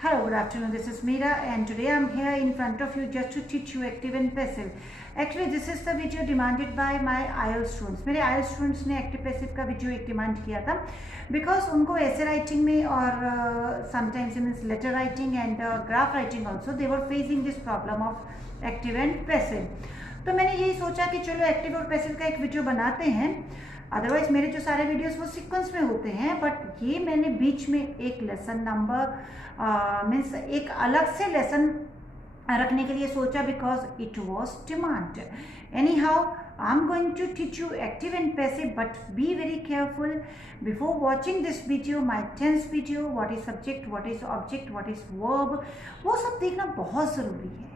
Hello, good afternoon. This is Meera and today I'm here in front of you just to teach you active and passive. Actually, this is the video demanded by my IELTS students. मेरे IELTS students ने active passive का video एक demand किया था because उनको ऐसे writing में और sometimes in letter writing and graph writing also they were facing this problem of active and passive. तो मैंने यही सोचा कि चलो एक्टिव और पैसिव का एक वीडियो बनाते हैं. अदरवाइज मेरे जो सारे वीडियोस वो सीक्वेंस में होते हैं, बट ये मैंने बीच में एक लेसन नंबर मीन्स एक अलग से लेसन रखने के लिए सोचा because it was demand. Anyhow I am going to teach you active and passive, but be very careful before watching this video. My tense video, what is subject, what is object, what is verb, वो सब देखना बहुत ज़रूरी है.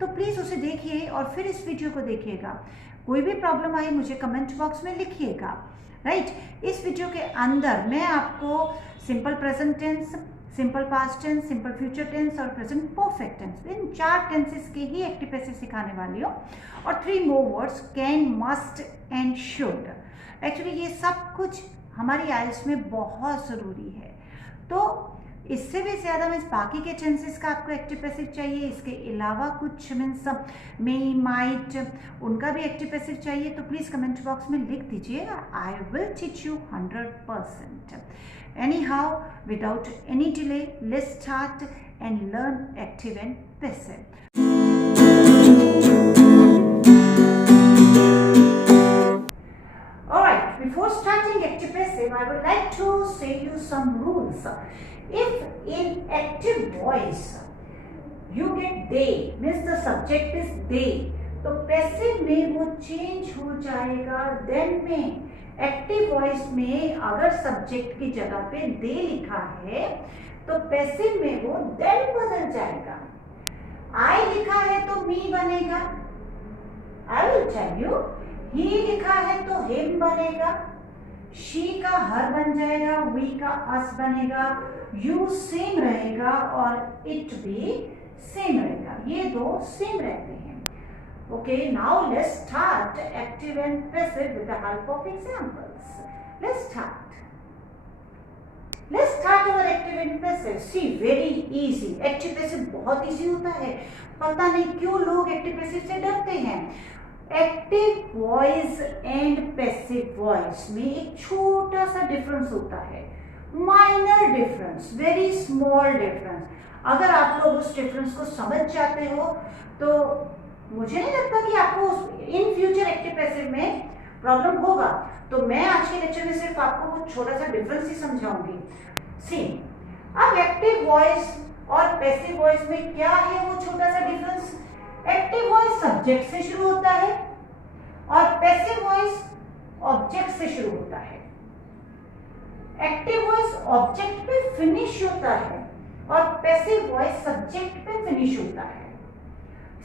तो please उसे देखिए और फिर इस वीडियो को देखिएगा. कोई भी प्रॉब्लम आई मुझे कमेंट बॉक्स में लिखिएगा. राइट, इस वीडियो के अंदर मैं आपको simple present tense, simple past tense, simple future tense और present perfect tense, in 4 tenses के ही एक्टिव पैसिव सिखाने वाली हूँ. और 3 more words, can, must and should. Actually ये सब कुछ हमारी आइल्स में बहुत ज़रूरी है. तो इससे भी ज़्यादा मीन्स बाकी के टेंसेस का आपको एक्टिव पैसिव चाहिए, इसके अलावा कुछ मीन्स मे, माइट, उनका भी एक्टिव पैसिव चाहिए, तो प्लीज़ कमेंट बॉक्स में लिख दीजिएगा. I will teach you 100%. Any how, without any delay, let's start and learn active and passive. Alright, before starting active passive, I would like to say you some rules. If in active voice you get they, means the subject is they, तो passive में वो change हो जाएगा then में. Active voice में अगर subject की जगह पे they लिखा है तो passive में वो then बदल जाएगा. I लिखा है तो me बनेगा. I will tell you. ही लिखा है तो हिम बनेगा. शी का हर बन जाएगा. वी का अस बनेगा. यू सेम रहेगा और इट भी सेम रहेगा. ये दो सेम रहते हैं. Okay, now let's start active and passive with the help of examples. Let's start our active and passive. See, very easy. Active passive बहुत इजी होता है. पता नहीं क्यों लोग एक्टिव पैसिव से डरते हैं. Active voice and passive voice में एक छोटा सा डिफरेंस होता है. Minor difference, very small difference. अगर आप लोग उस डिफरेंस को समझ जाते हो तो मुझे नहीं लगता कि आपको इन फ्यूचर एक्टिव पैसिव में प्रॉब्लम होगा. तो मैं आज के लेक्चर में सिर्फ आपको कुछ छोटा सा डिफरेंस ही समझाऊंगी. सी, अब एक्टिव वॉइस और पैसिव वॉइस में क्या है वो छोटा सा डिफरेंस. एक्टिव वॉइस सब्जेक्ट से शुरू होता है और पैसिव वॉइस ऑब्जेक्ट से शुरू होता है. एक्टिव वॉइस ऑब्जेक्ट पे फिनिश होता है और पैसिव वॉइस सब्जेक्ट पे फिनिश होता है.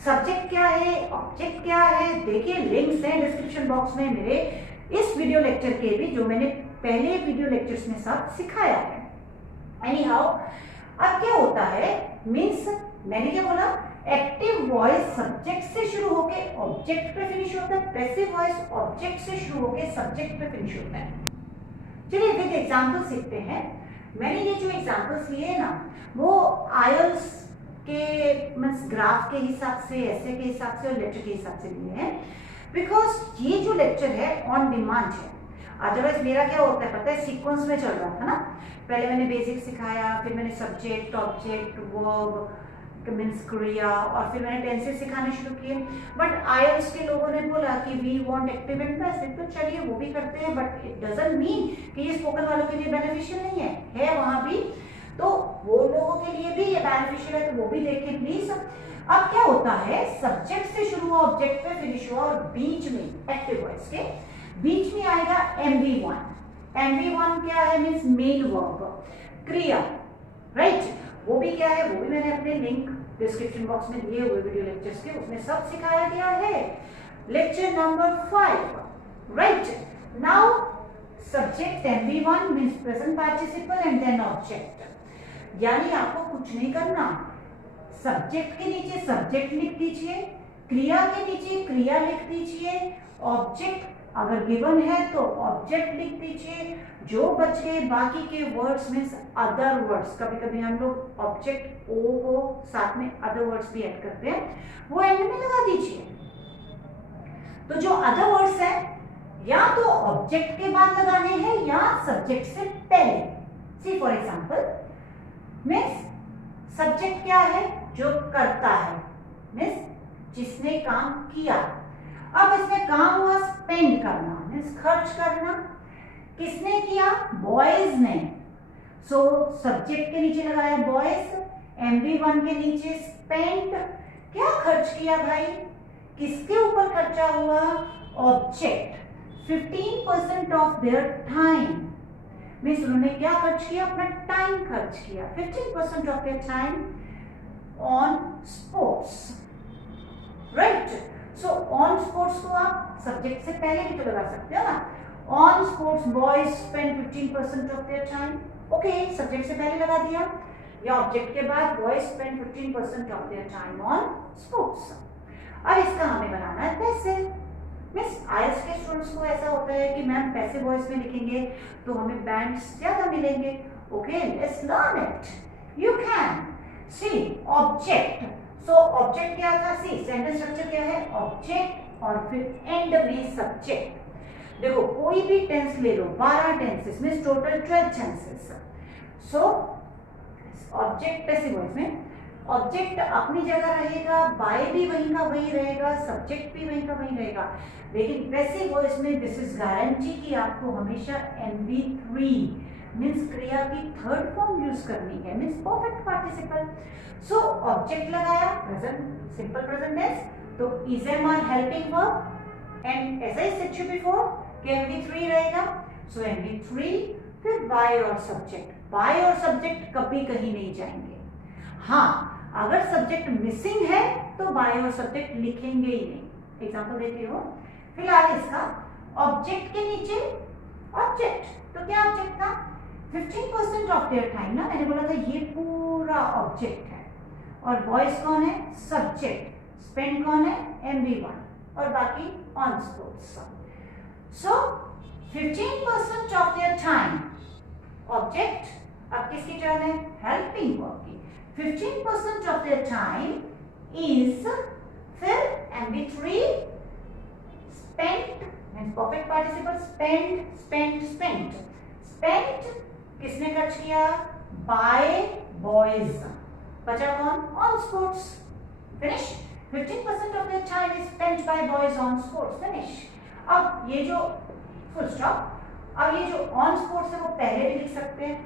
सब्जेक्ट क्या है, ऑब्जेक्ट क्या है, देखिए लिंक्स हैं डिस्क्रिप्शन बॉक्स में मेरे इस वीडियो लेक्चर के भी, जो मैंने पहले वीडियो लेक्चर्स में सब सिखाया है. एनी हाउ, अब क्या होता है मीन्स मैंने क्या बोला, एक्टिव वॉइस सब्जेक्ट से शुरू होके ऑब्जेक्ट पे फिनिश होता है. पैसिव वॉइस ऑब्जेक्ट से शुरू होके सब्जेक्ट पे फिनिश होता है. चलिए विद एग्जांपल सीखते हैं. मैंने ये जो एग्जांपल्स लिए हैं ना वो आइल्स के मींस ग्राफ के हिसाब से, ऐसे के हिसाब से और लेटर के हिसाब से लिए हैं बिकॉज ये जो लेक्चर है ऑन डिमांड है. अदरवाइज मेरा क्या होता है पता है, सीक्वेंस में चल रहा था ना. पहले मैंने बेसिक सिखाया, फिर मैंने सब्जेक्ट, ऑब्जेक्ट, वर्ब मीन्स क्रिया, और फिर मैंने टेंसेस सिखाने शुरू किए. बट आईएलटीएस के लोगों ने बोला कि we want active and passive, तो चलिए वो भी करते हैं. बट इट डजंट मीन कि ये स्पोकन वालों के लिए बेनिफिशियल नहीं है वहां भी. तो वो लोगों के लिए भी ये बेनिफिशियल है, तो वो भी देखें प्लीज. अब क्या होता है, सब्जेक्ट से शुरू हुआ, ऑब्जेक्ट पे फिनिश हुआ और बीच में एक्टिव वॉइस के बीच में आएगा MV1. MV1 क्या है मीन्स मेन वर्ब, क्रिया. राइट, वो भी क्या है, वो भी मैंने अपने लिंक डिस्क्रिप्शन बॉक्स में दिए हुए वीडियो लेक्चर्स के, उसमें सब सिखाया गया है. Lecture number 5. Right, now subject MV1 means present participle and then object. यानी आपको कुछ नहीं करना, सब्जेक्ट के नीचे सब्जेक्ट लिख दीजिए, क्रिया के नीचे क्रिया लिख दीजिए, ऑब्जेक्ट अगर गिवन है तो ऑब्जेक्ट लिख दीजिए, जो बच गए बाकी के वर्ड्स मीन्स अदर वर्ड्स, कभी कभी हम लोग ऑब्जेक्ट ओ को साथ में अदर वर्ड्स भी ऐड करते हैं, वो एंड में लगा दीजिए। तो जो अदर वर्ड्स है या तो ऑब्जेक्ट के बाद लगाने हैं या सब्जेक्ट से पहले। सी फॉर एग्जांपल मीन्स सब्जेक्ट क्या है, जो करता है, मीन्स जिसने काम किया। अब इसमें काम हुआ स्पेंड करना, मीन्स खर्च करना। किसने किया, बॉयज ने। सो सब्जेक्ट के नीचे लगाया बॉयज, MV1 के नीचे स्पेंड। क्या खर्च किया भाई, किसके ऊपर खर्चा हुआ, object. 15% of their time, means उन्होंने क्या खर्च किया, अपना टाइम खर्च किया। 15% of their time on sports, right. So on sports को आप सब्जेक्ट से पहले भी तो लगा सकते हो ना। On sports boys spend 15% of their time. Okay, subject से पहले लगा दिया या ऑब्जेक्ट के बाद boys spend 15% of their time on sports. अब इसका हमें बनाना है पैसे। मिस आईएलटीएस के स्टूडेंट्स को ऐसा होता है कि मैम पैसे वॉइस में लिखेंगे तो हमें बैंड्स ज्यादा मिलेंगे। Okay, let's learn it. You can see object. So object क्या था, सी सेंटेंस स्ट्रक्चर क्या है, ऑब्जेक्ट और फिर एंड में सब्जेक्ट। देखो कोई भी टेंस ले लो, 12 tenses means total 12 tenses. So object passive voice में ऑब्जेक्ट अपनी जगह रहेगा, बाय भी वहीं का वही रहेगा, सब्जेक्ट भी वहीं का वही रहेगा। लेकिन पैसिव वॉइस में दिस इज गारंटी कि आपको हमेशा MV3 मींस क्रिया की थर्ड फॉर्म यूज करनी है, means perfect participle. So object लगाया, प्रेजेंट सिंपल प्रेजेंट टेंस, तो is am are helping verb and as I said you before कि MV3 रहेगा। सो MV3 फिर बाय और सब्जेक्ट। बाय और सब्जेक्ट कभी कहीं नहीं जाएंगे। हाँ, अगर सब्जेक्ट मिसिंग है तो बाय और सब्जेक्ट लिखेंगे ही नहीं। एग्जांपल देती हूँ, फिलहाल इसका ऑब्जेक्ट के नीचे ऑब्जेक्ट, तो क्या ऑब्जेक्ट था, 15% ऑफ देयर टाइम ना, मैंने बोला था ये पूरा ऑब्जेक्ट है। और बॉयज कौन है, सब्जेक्ट। स्पेंड कौन है, MV1 और बाकी on sports. So 15% of their time object. अब किसकी टर्न है, हेल्पिंग वर्ब की। 15% of their time is फिर MV3 spent means perfect participle, spent किसने खर्च किया, by boys। बचा कौन, on sports। finish। 15% of their time is spent by boys on sports। finish। अब ये जो full stop, अब ये जो on sports है वो पहले भी लिख सकते हैं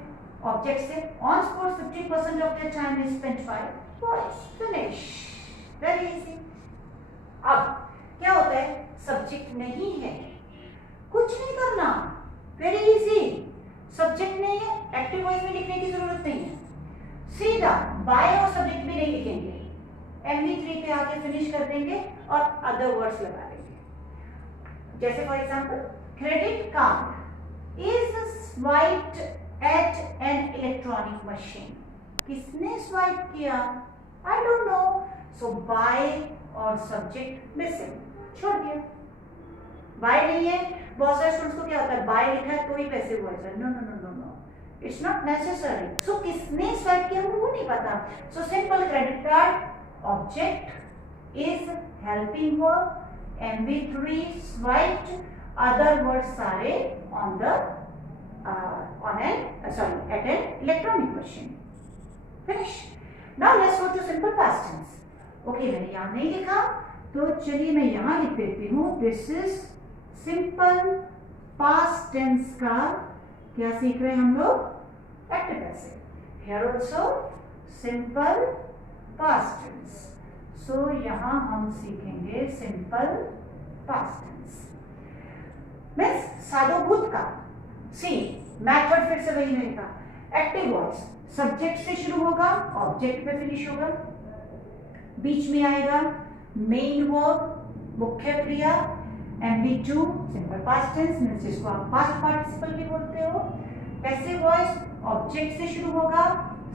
ऑब्जेक्ट से। On sports 15% of their time is spent by boys. Finish, very easy. अब क्या होता है, सब्जेक्ट नहीं है, कुछ नहीं करना, वेरी इजी। सब्जेक्ट नहीं है, एक्टिव वॉइस में लिखने की जरूरत नहीं है, सीधा बाय और सब्जेक्ट भी नहीं लिखेंगे, MV3 पे आके फिनिश कर देंगे और अदर वर्ड्स लगा देंगे। जैसे for example, credit card is swiped at an electronic machine। किसने स्वाइप किया, I don't know। so by और सब्जेक्ट मिसिंग, छोड़ दिया। by नहीं है, बहुत सारे स्टूडेंट्स को क्या होता है, by लिखा है तो ही पैसिव वॉइस है। No no no no no, it's not necessary. So किसने स्वाइप किया वो नहीं पता। So simple, credit card object is helping verb, MV3 swiped, other words सारे on the at an electronic machine। Finish। Now let's go to simple past tense। Okay, मैंने यहाँ नहीं लिखा तो चलिए मैं यहाँ लिख देती हूँ। This is simple past tense का क्या सीख रहे हैं हम लोग, active passive। Here also simple past tense। So यहाँ हम सीखेंगे simple past tense means सादोभूत का। सी मैथड फिर से वही रहेगा, एक्टिव वॉइस सब्जेक्ट से शुरू होगा, ऑब्जेक्ट पे फिनिश होगा, बीच में आएगा मेन वर्ब मुख्य क्रिया, MV2 simple past tense means जिसको आप पास्ट पार्टिसिपल भी बोलते हो। पैसिव वॉइस ऑब्जेक्ट से शुरू होगा,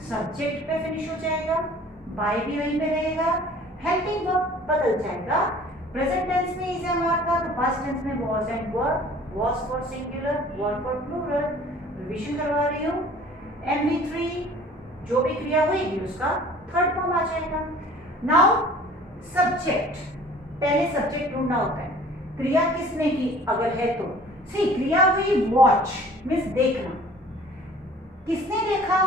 सब्जेक्ट पे फिनिश हो जाएगा, बाय भी वहीं पे रहेगा, हेल्पिंग वर्ब बदल जाएगा, प्रेजेंट टेंस में इज एम आर था, तो पास्ट टेंस में was and were, was for singular, were for plural. Revision करवा रही हूँ। MV3 जो भी क्रिया होगी उसका थर्ड फॉर्म आ जाएगा। नाउ सब्जेक्ट, पहले सब्जेक्ट ढूंढना होता है। क्रिया किसने की अगर है तो, सी क्रिया हुई वॉच मीन्स देखना। किसने देखा?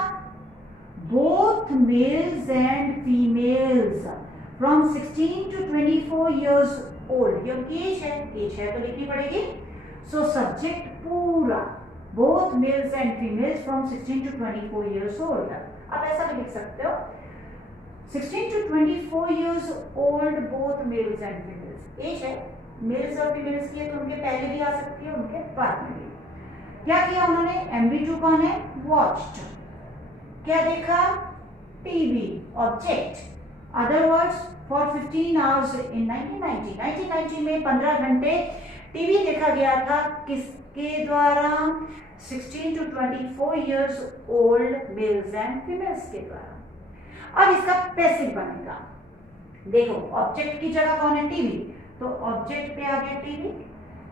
Both mails and females from 16 to 24 years old। ये उनकी एज है तो लिखनी पड़ेगी। सो सब्जेक्ट पूरा both mails and females from 16 to 24 years old। अब ऐसा भी लिख सकते हो 16 to 24 years old both males and females। Age है मेल्स और फीमेल्स की है तो उनके पहले भी आ सकती है, उनके बाद में भी। क्या किया उन्होंने? MV2 कौन है? वॉच्ड। क्या देखा? TV, object. Other words for 15 hours in 1990 में 15 घंटे टीवी देखा गया था। किसके द्वारा? 16 to 24 years old mails and females के द्वारा। अब इसका पैसिव बनेगा। देखो ऑब्जेक्ट की जगह कौन है? टीवी, तो ऑब्जेक्ट पे आ गया TV.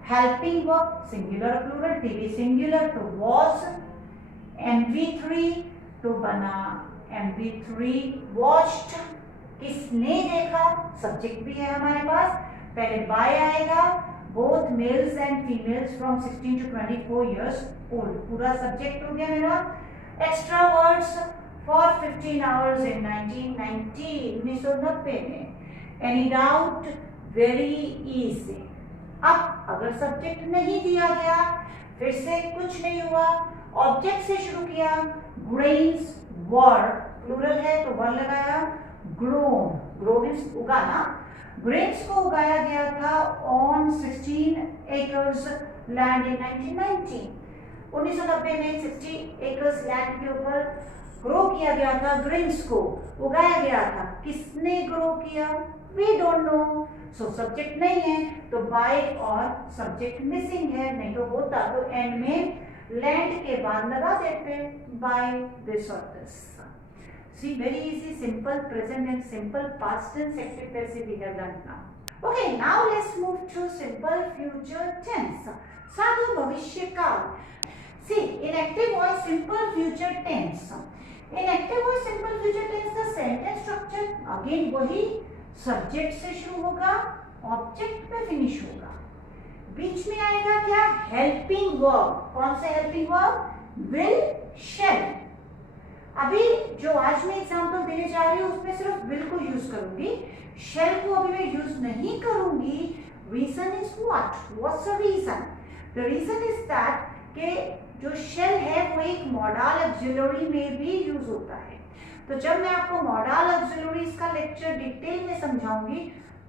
Helping verb singular plural, TV singular तो वॉज। MV3 तो बना MV3 वॉच्ड। किसने देखा? सब्जेक्ट भी है हमारे पास, पहले बाय आएगा। Both mails and females from 16 to 24 years old, पूरा सब्जेक्ट हो गया मेरा। Extra words for 15 hours in 1990 में। Any doubt? Very easy. अब अगर सब्जेक्ट नहीं दिया गया, फिर से कुछ नहीं हुआ, ऑब्जेक्ट से शुरू किया। ग्रेन्स वर्ड प्लूरल है तो वर्ड लगाया। ग्रोन, ग्रो मीन्स उगाना। ग्रेन्स को उगाया गया था ऑन 16 एकर्स लैंड इन 1990। 1990 में 60 एकर्स लैंड के ऊपर ग्रो किया गया था, ग्रेन्स को उगाया गया था। किसने ग्रो किया? We don't know. So subject नहीं है तो बाय और सब्जेक्ट मिसिंग है, नहीं तो होता तो एंड में लैंड के बाद लगा देते बाय दिस और this. See very easy, simple present and simple past tense active passive we have done now. Okay, now let's move to simple future tense, साधु भविष्य काल। See in active voice simple future tense, in active voice simple future tense the sentence structure again वही, subject से शुरू होगा, object पे finish होगा। बीच में आएगा क्या? Helping verb. कौन से हेल्पिंग वर्ब? विल, शैल। अभी जो आज मैं एग्जांपल देने जा रही हूँ उसमें सिर्फ विल को यूज करूंगी, शैल को अभी मैं यूज नहीं करूंगी। Reason is what? What's the reason? The reason is that कि जो शैल है वो एक मॉडल ऑक्सिलरी में भी यूज होता है। तो जब मैं आपको मॉडल ऑक्सिलरीज का लेक्चर डिटेल में समझाऊंगी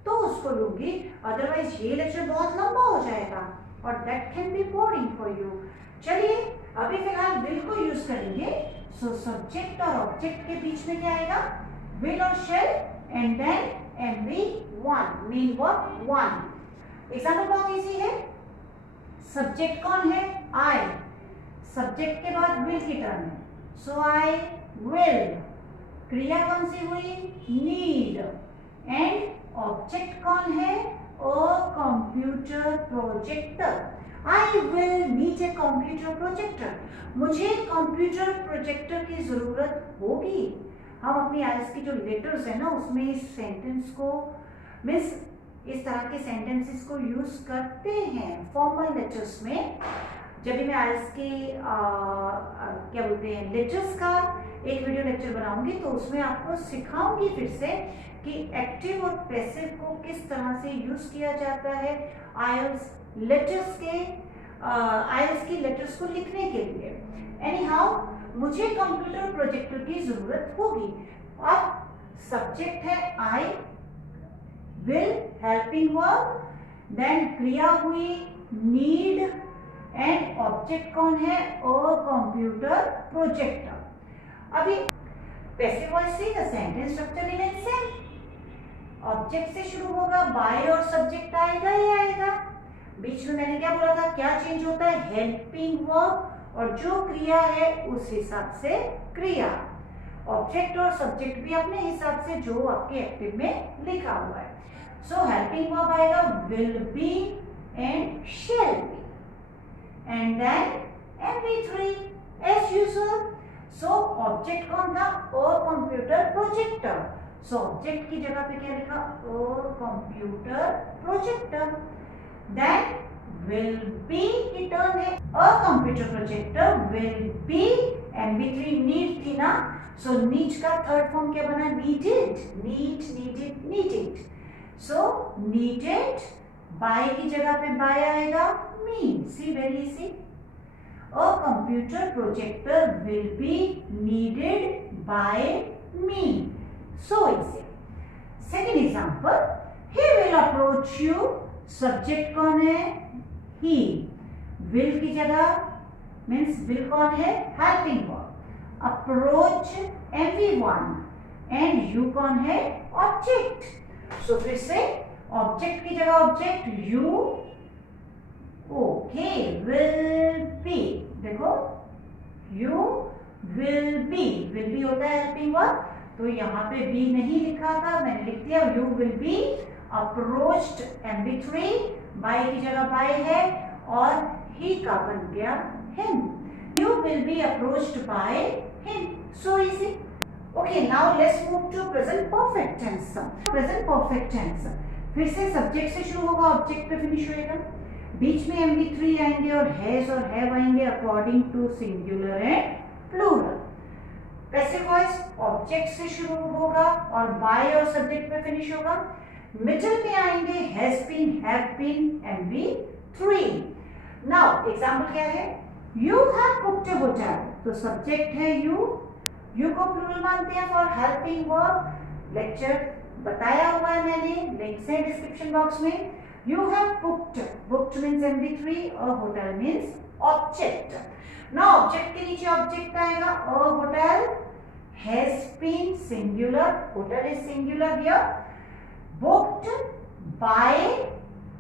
तो उसको लूंगी, अदरवाइज ये लेक्चर बहुत लंबा हो जाएगा और that can be boring for you. चलिए अभी फिलहाल विल को यूज करेंगे। सो सब्जेक्ट और ऑब्जेक्ट के बीच में क्या आएगा? विल और shall and then MV1 main verb 1। Example बहुत इजी है। सब्जेक्ट कौन है? आई। सब्जेक्ट के बाद विल की टर्न है, सो आई विल। क्रिया कौन सी हुई? नीड। एंड ऑब्जेक्ट कौन है? A computer projector. I will need a computer projector. मुझे कंप्यूटर प्रोजेक्टर की जरूरत होगी। हम अपनी आईएलटीएस की जो लेटर्स है ना उसमें इस सेंटेंस को मीन्स इस तरह के सेंटेंसेस को यूज करते हैं फॉर्मल लेटर्स में। जब भी मैं आईएलटीएस के क्या बोलते हैं लेटर्स का एक वीडियो लेक्चर बनाऊंगी तो उसमें आपको सिखाऊंगी फिर से कि एक्टिव और पैसिव को किस तरह से यूज किया जाता है आईएलटीएस लेटर्स के आईएलटीएस की लेटर्स को लिखने के लिए। एनी हाउ मुझे कंप्यूटर प्रोजेक्टर की जरूरत होगी। अब सब्जेक्ट है आई, विल हेल्पिंग वर्ब, देन क्रिया हुई नीड एंड ऑब्जेक्ट कौन है? A computer projector. अभी पैसिव वॉइस से the sentence structure remain same. Object से शुरू होगा, बाय और सब्जेक्ट आएगा ही आएगा। बीच में मैंने क्या बोला था? क्या चेंज होता है? हेल्पिंग वर्ब और जो क्रिया है उस हिसाब से क्रिया। ऑब्जेक्ट और सब्जेक्ट भी अपने हिसाब से जो आपके एक्टिव में लिखा हुआ है। सो हेल्पिंग वर्ब आएगा will be and shall be, and then MV3 as usual. So object कौन था? A computer projector. So object की जगह पे क्या लिखा? A computer projector. Then will be की टर्न है, a computer projector will be, MV3 need थी ना, सो नीड का थर्ड फॉर्म क्या बना? Needed. Needed. So needed, by की जगह पे बाय आएगा mean. See very easy. A computer projector will be needed by me. So easy. Second example, he will approach you. Subject कौन है? He. Will की जगह means will कौन है? Helping verb. Approach everyone. And you कौन है? Object. So फिर से object की जगह object, you. Okay, will be. देखो you will be होता है हेल्पिंग वर्ब, तो यहाँ पे be नहीं लिखा था, मैंने लिख दिया you will be approached. MV3 by की जगह by है और he का बन गया him. You will be approached by him. So easy. Okay, now let's move to present perfect tense. Present perfect tense फिर से सब्जेक्ट से शुरू होगा, ऑब्जेक्ट पे फिनिश होएगा. बीच में MV3 आएंगे और हैज और हैव आएंगे according to singular and plural. Passive voice object से शुरू होगा और बाय और सब्जेक्ट पे फिनिश होगा. मिडिल में आएंगे has been, have been, MV3. Now example क्या है? You have booked a hotel, तो सब्जेक्ट है यू को प्लूरल मानते हैं फॉर हेल्पिंग वर्ब. लेक्चर बताया हुआ है मैंने, लिंक्स है डिस्क्रिप्शन बॉक्स में. You have booked means MV3 और hotel means object. Now object के नीचे object आएगा, a hotel has been singular, hotel is singular here, booked by,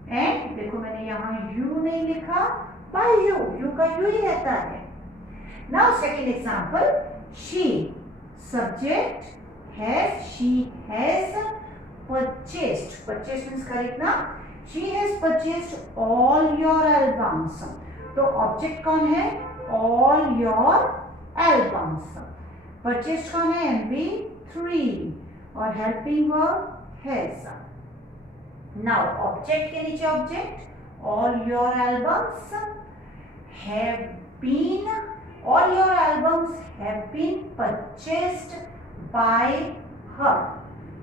and देखो मैंने यहाँ you नहीं लिखा, by you का you ही रहता है. Now second example, she, subject has, she has purchased means correct ना? She has purchased all your albums. तो ऑब्जेक्ट कौन है? all your albums. Purchased कौन है? MV3 और helping verb has. Now object के नीचे object, all your albums have been, all your albums have been purchased by her.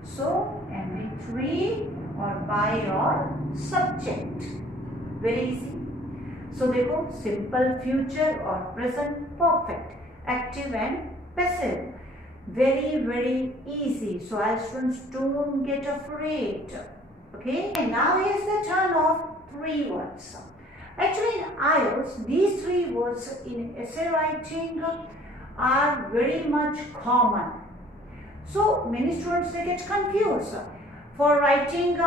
So MV3 और by और सब्जेक्ट. Very easy. सो देखो simple future और present perfect, active and passive. Very very easy. So I students don't get afraid. Okay, now is the turn of three words. Actually in IELTS these three words in essay writing are very much common. So many students they get confused for writing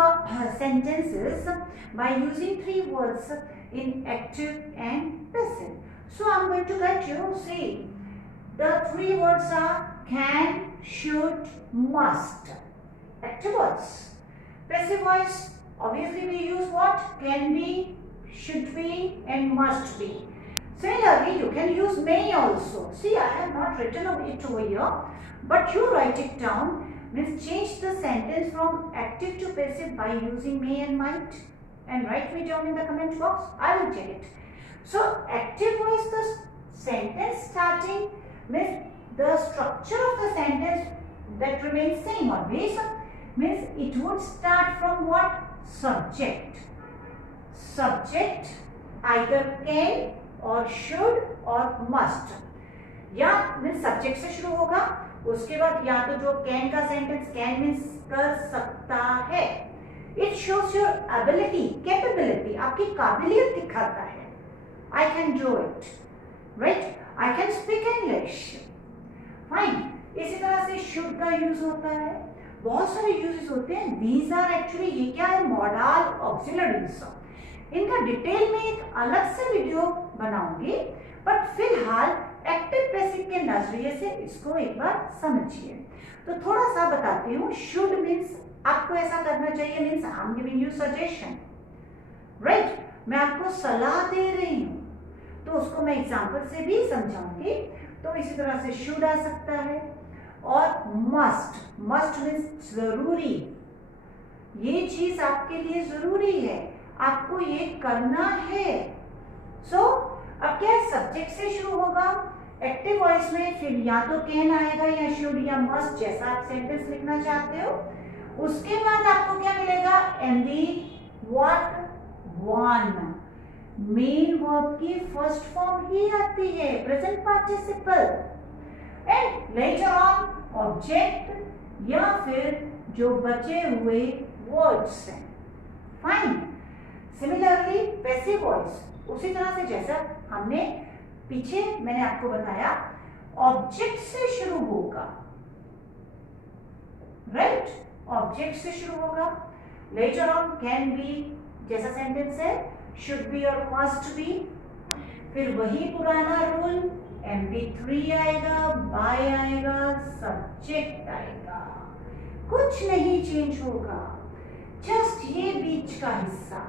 sentences by using three words in active and passive. So I'm going to let you see. The three words are can, should, must. Active words. Passive voice, obviously we use what? Can be, should be and must be. Similarly you can use may also. See, I have not written it over here, but you write it down. Means change the sentence from active to passive by using may and might, and write me down in the comment box. I will check it. So active voice, the sentence starting means the structure of the sentence that remains same always. Means it would start from what? Subject. Subject either can or should or must. या means subject से शुरू होगा, उसके बाद या तो जो can का सेंटेंस कैन मीन्स कर सकता है. It shows your ability, capability, आपकी काबिलियत दिखाता है. I can do it, right? I can speak English. Fine. इसी तरह से शुड का यूज होता है, बहुत सारे यूजेस होते हैं. दीज आर एक्चुअली ये क्या है? Model auxiliaries. इनका डिटेल में एक अलग से वीडियो बनाऊंगी, बट फिलहाल एक्टिव पैसिव के नजरिए से इसको एक बार समझिए। तो थोड़ा सा बताती हूँ। शुड मीन्स आपको ऐसा करना चाहिए, means I am giving you suggestion, right? मैं आपको सलाह दे रही हूँ, तो उसको मैं एग्जाम्पल से भी समझाऊंगी। तो इसी तरह से शुड आ सकता है। और मस्ट, मस्ट मीन्स जरूरी, ये चीज आपके लिए जरूरी है, आपको ये करना है। सो अब क्या सब्जेक्ट से शुरू होगा एक्टिव वॉइस में, फिर या तो कैन आएगा या शुड या मस्ट, जैसा आप सेंटेंस लिखना चाहते हो। उसके बाद आपको क्या मिलेगा? M V what one, main verb की फर्स्ट फॉर्म ही आती है, present participle, and later on object या फिर जो बचे हुए वर्ड्स हैं। फाइन। सिमिलरली पैसिव वॉइस उसी तरह से जैसा हमने पीछे मैंने आपको बताया, ऑब्जेक्ट से शुरू होगा, राइट? ऑब्जेक्ट से शुरू होगा। लेटर ऑन कैन बी जैसा सेंटेंस है, शुड बी और मस्ट बी। फिर वही पुराना रूल, MP3 आएगा, बाय आएगा, सब्जेक्ट आएगा, कुछ नहीं चेंज होगा, जस्ट ये बीच का हिस्सा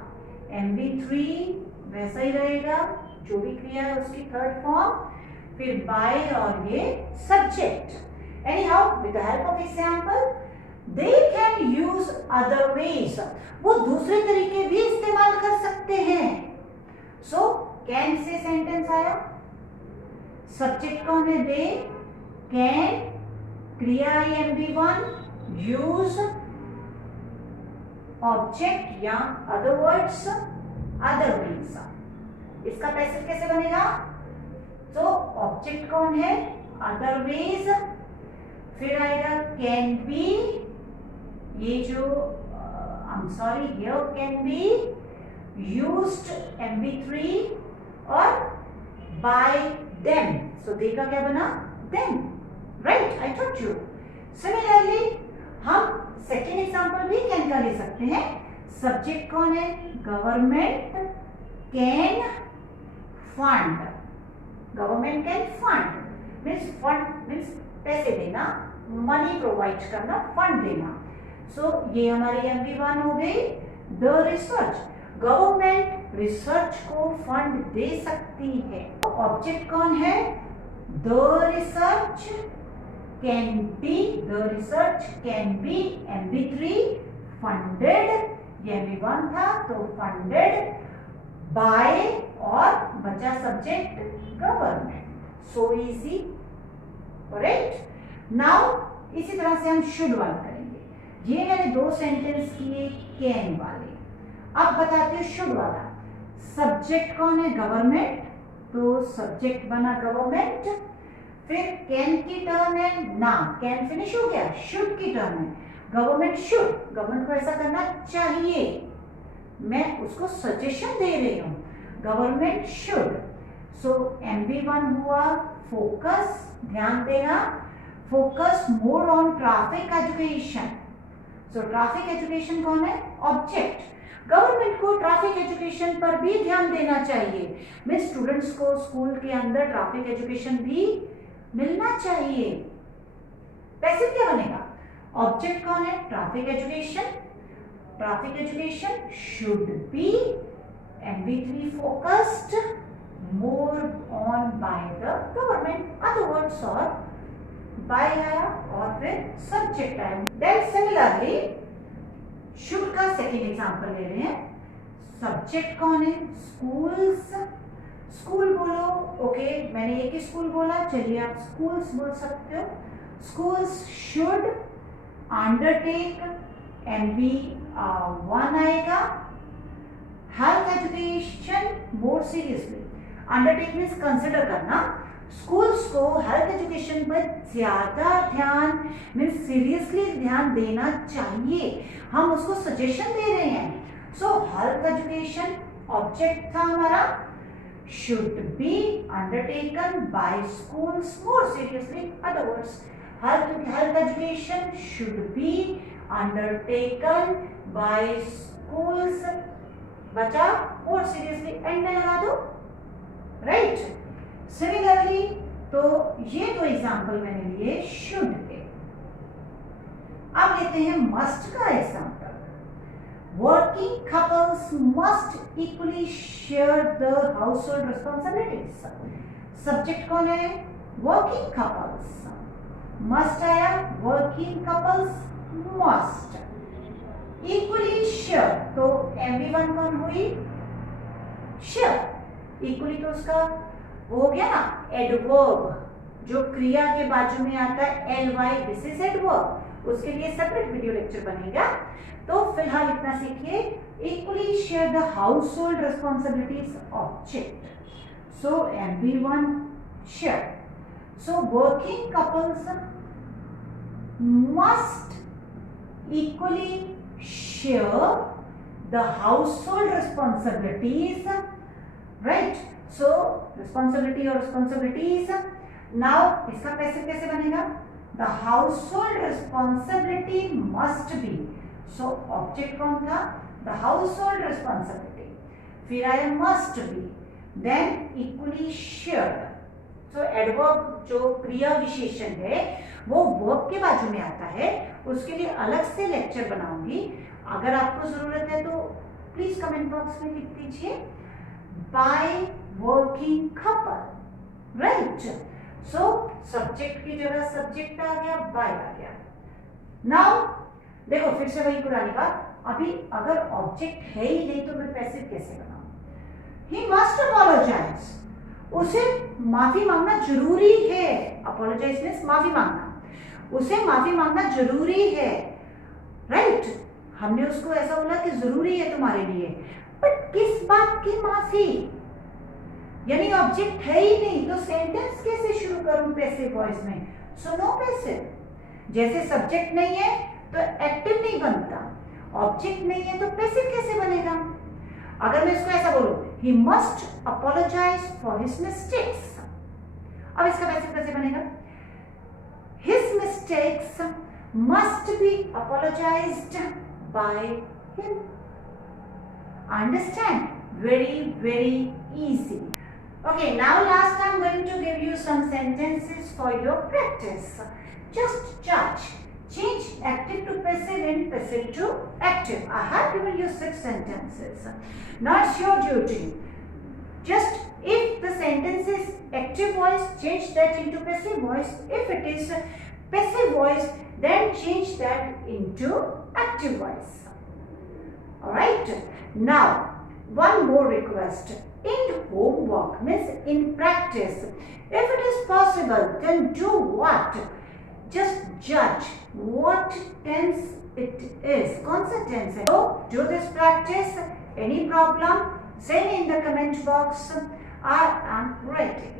MP3 वैसा ही रहेगा, जो भी क्रिया है उसकी थर्ड फॉर्म, फिर बाय और ये subject. Anyhow with the help of example they can use other ways, वो दूसरे तरीके भी इस्तेमाल कर सकते हैं। सो कैन से सेंटेंस आया, सब्जेक्ट कौन है? दे कैन, क्रिया MP1, यूज ऑब्जेक्ट या अदर वर्ड्स, अदर मीन्स। इसका पैसिव कैसे बनेगा? तो ऑब्जेक्ट कौन है? अदर वेज, फिर आएगा कैन बी, ये जो I am sorry here can be used MP3 और बाय देम। सो दे का क्या बना? Them, right? I told you. Similarly हम सेकेंड एग्जांपल भी कैन का ले सकते हैं। सब्जेक्ट कौन है? Government can fund, government can fund means, fund means पैसे देना, मनी प्रोवाइड करना, फंड देना। सो ये हमारी MP1 हो गई। द रिसर्च, गवर्नमेंट रिसर्च को फंड दे सकती है। ऑब्जेक्ट कौन है? The research can be, the research can be MP3 funded, ये MP1 था तो फंडेड बाय और बचा subject government. So easy, correct? Now इसी तरह से हम शुड वाला करेंगे। ये मैंने दो सेंटेंस किए कैन वाले। अब बताती हूँ शुड वाला। सब्जेक्ट कौन है? गवर्नमेंट, तो सब्जेक्ट बना गवर्नमेंट। फिर कैन की टर्न है ना, कैन फिनिश हो गया, शुड की टर्न है। गवर्नमेंट शुड, गवर्नमेंट को ऐसा करना चाहिए, मैं उसको सजेशन दे रही हूँ, गवर्नमेंट शुड। सो MP1 हुआ फोकस, ध्यान देना, focus more on traffic education. So traffic education कौन है? ऑब्जेक्ट। गवर्नमेंट को ट्रैफिक एजुकेशन पर भी ध्यान देना चाहिए, मैं स्टूडेंट्स को स्कूल के अंदर ट्रैफिक एजुकेशन भी मिलना चाहिए। पैसिव क्या बनेगा? ऑब्जेक्ट कौन है? Traffic education, traffic education should be MP3 focused more on by the government, other words और बाय आया और फिर सब्जेक्ट आया। देन सिमिलरली शुड का सेकेंड एग्जांपल ले रहे हैं। सब्जेक्ट कौन है? स्कूल्स, स्कूल बोलो, ओके मैंने एक ही स्कूल बोला, चलिए आप स्कूल्स बोल सकते हो। स्कूल्स शुड अंडरटेक, MP1 आएगा। Health education more seriously, undertake means consider करना, स्कूल्स को हेल्थ एजुकेशन पर ज्यादा ध्यान मीन्स सीरियसली ध्यान देना चाहिए, हम उसको सजेशन दे रहे हैं। सो हेल्थ एजुकेशन ऑब्जेक्ट था हमारा, should be undertaken by schools more seriously. Other words, health education should be undertaken by schools. बचा more seriously, एंड में लगा दो, right? Similarly, तो ये दो एग्जाम्पल मैंने लिए शुड के। अब लेते हैं मस्ट का example. Working couples must equally share the household responsibilities. Subject कौन है? Working couples. Must आया, working couples must equally share, तो MV1 कौन हुई? Share. Equally तो उसका हो गया ना adverb, जो क्रिया के बाजू में आता है ly, this is adverb, उसके लिए सेपरेट वीडियो लेक्चर बनेगा। तो फिलहाल इतना सीखिए। Equally share the household responsibilities object, so MV1 share, so working couples must equally share the household responsibilities, right? So responsibility और रिस्पॉन्सिबिलिटीज। नाउ इसका पैसिव कैसे बनेगा? The household responsibility must be, so object कौन था? The household responsibility, फिर आया must be, then equally shared. So adverb जो क्रिया विशेषण है वो वर्ब के बाजू में आता है, उसके लिए अलग से लेक्चर बनाऊंगी। अगर आपको जरूरत है तो प्लीज कमेंट बॉक्स में लिख दीजिए by working couple, right? So subject की जगह सब्जेक्ट आ गया, बाय आ गया। नाउ देखो फिर से वही पुरानी बात, अभी अगर ऑब्जेक्ट है ही नहीं तो मैं पैसिव कैसे बनाऊं? ही मस्ट अपोलोजाइज, उसे माफी मांगना जरूरी है। अपोलोजाइज मीन्स माफी मांगना, उसे माफी मांगना जरूरी है, राइट? हमने उसको ऐसा बोला कि जरूरी है तुम्हारे लिए, बट किस बात की माफी? यानी ऑब्जेक्ट है ही नहीं तो सेंटेंस कैसे शुरू करूं पैसिव वॉइस में? So no passive. जैसे सब्जेक्ट नहीं है तो एक्टिव नहीं बनता, ऑब्जेक्ट नहीं है तो पैसिव कैसे बनेगा? अगर मैं इसको ऐसा बोलूं, he must apologize for his mistakes, अब इसका पैसिव कैसे बनेगा? His mistakes must be apologized by him. Understand? Very, very easy. Okay, now last I'm going to give you some sentences for your practice. Just judge. Change active to passive and passive to active. I have given you 6 sentences. Now it's your duty. Just if the sentence is active voice, change that into passive voice. If it is passive voice, then change that into active voice. Alright? Now, one more request. In homework, means in practice, if it is possible, then do what? Just judge what tense it is. कौन सा tense है? So do this practice. Any problem? Say in the comment box. I am ready.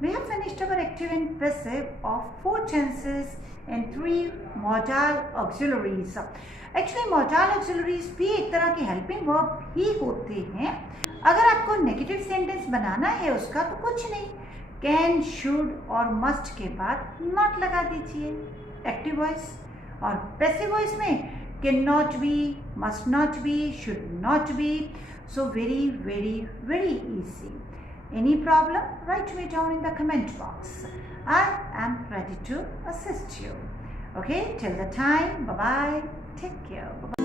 We have finished our active and passive of 4 tenses and 3 modal auxiliaries. Actually modal auxiliaries भी एक तरह के helping verb ही होते हैं। अगर आपको negative sentence बनाना है उसका तो कुछ नहीं, कैन, शुड और मस्ट के बाद नॉट लगा दीजिए, एक्टिव वॉइस। और पैसिव वॉइस में can not be, must not be, should not be. So very very very easy. Any problem? Write me down in the comment box. I am ready to assist you. Okay, till the time, bye bye, take care. Bye-bye.